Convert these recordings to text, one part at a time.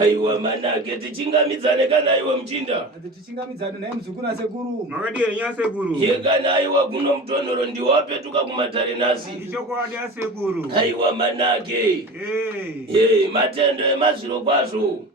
Aiwa manake tichingamidzane kana iwe mchinda. Tichingamidzane naye mzukuru na sekuru. Makadi enya sekuru. Yekana aiwa kuno mtonoro ndiwapetuka kumatare nasi. Ichokwadi ya sekuru. Aiwa manake. Matendo emazviro kwazvo.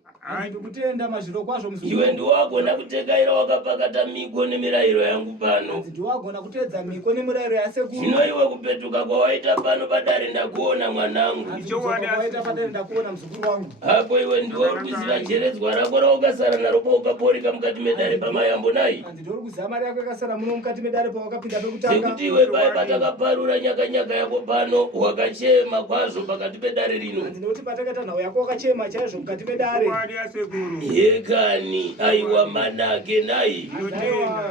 Kutenda mazviro kwazvo mzukuru. Iwe ndiwagona kutekaira wakapakata miko nemirayiro yangu pano. Ndiwagona kutedza miko nemirayiro yasekuru. Zvino iwe kupetuka kwawaita pano padare ndakuona mwanangu. Ichokwadi waita padare ndakuona mzukuru wangu. Hapo iwe ndiwe kuziva jeredzwa rako raukasara naro paukaporeka mukati medare pamayambo nai. Ndiri kuziva mari yako yakasara muno mukati medare pawakapinda pekutanga. Sekuti iwe pai patakaparura nyaka yako pano wakachema kwazvo pakati pedare rino. Ndinoti patakaita nhau yako wakachema chaizvo mukati medare. Yekani aiwa manake nai.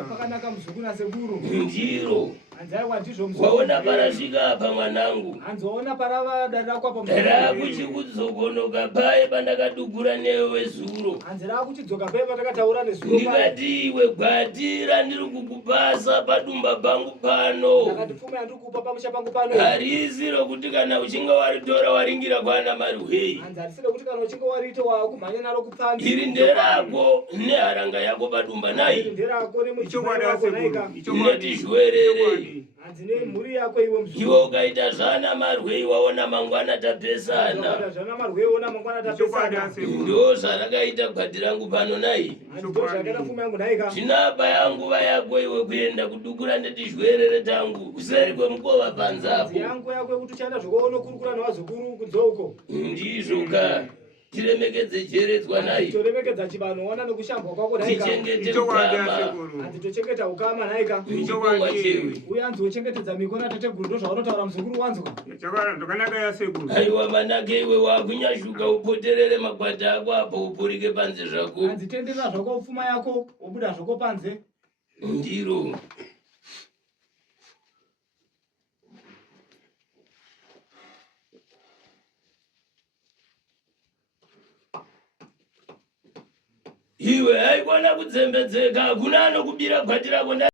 Pakanaka mzukuru na sekuru. Ndiro. Anzaiwa ndizvo mzukuru. Waona parasvika apa mwanangu. Anzoona parava dare rako apa mzukuru. Rakuchikudzokonoka paye pandakadugura newe zuro. Anzi rakuchidzoka paye patakataura nezuro. Ndikati iwe gwatira ndiri kukupasa padumba pangu pano. Ndakati pfuma yandikupa pamusha pangu pano. Harisi rokuti kana uchinga waritora waringira kwana Maruhei. Anzi harisire kuti kana uchinga warito wakumhanya naro kupfambi. Iri nderako neharanga yako padumba nai. Iri nderako nemuchimwana wako naika. Netizhwerere. Anzine mhuri yako iwe mzukuru. Iwe ukaita zvana Marwei waona mangwana tapesana. Ukaita zvana Marwei waona mangwana tapesana. Ndo zvarakaita gwati rangu pano nai. Ndo zvakaita pfuma yangu naika. Zvinaba yanguva yako iwe kuenda kudukura netizhwerere tangu useri kwemukova panzapo. Yangu yako yekuti uchaenda zvokuona kurukura nevazukuru kudzoko. Ndizvo ka. Tiremekedze jeredzwa nai. Toremekedza chibano wana nekushambwa kwako naika. Tichengete ukama. Tochengeta ukama naika. Ichokwa chewe. Uya anzochengetedza miko natateguru ndo zvaunotaura muzukuru wanzwa. Zvakanaka yasekuru. Aiwa manake iwe wakunyashuka upoterere makwata ako apo upurike panze zvako. Anzitenderera zvako pfuma yako ubuda zvako panze. Ndiro. Iwe haikona kudzembedzeka, hakuna anokubira gwati rako.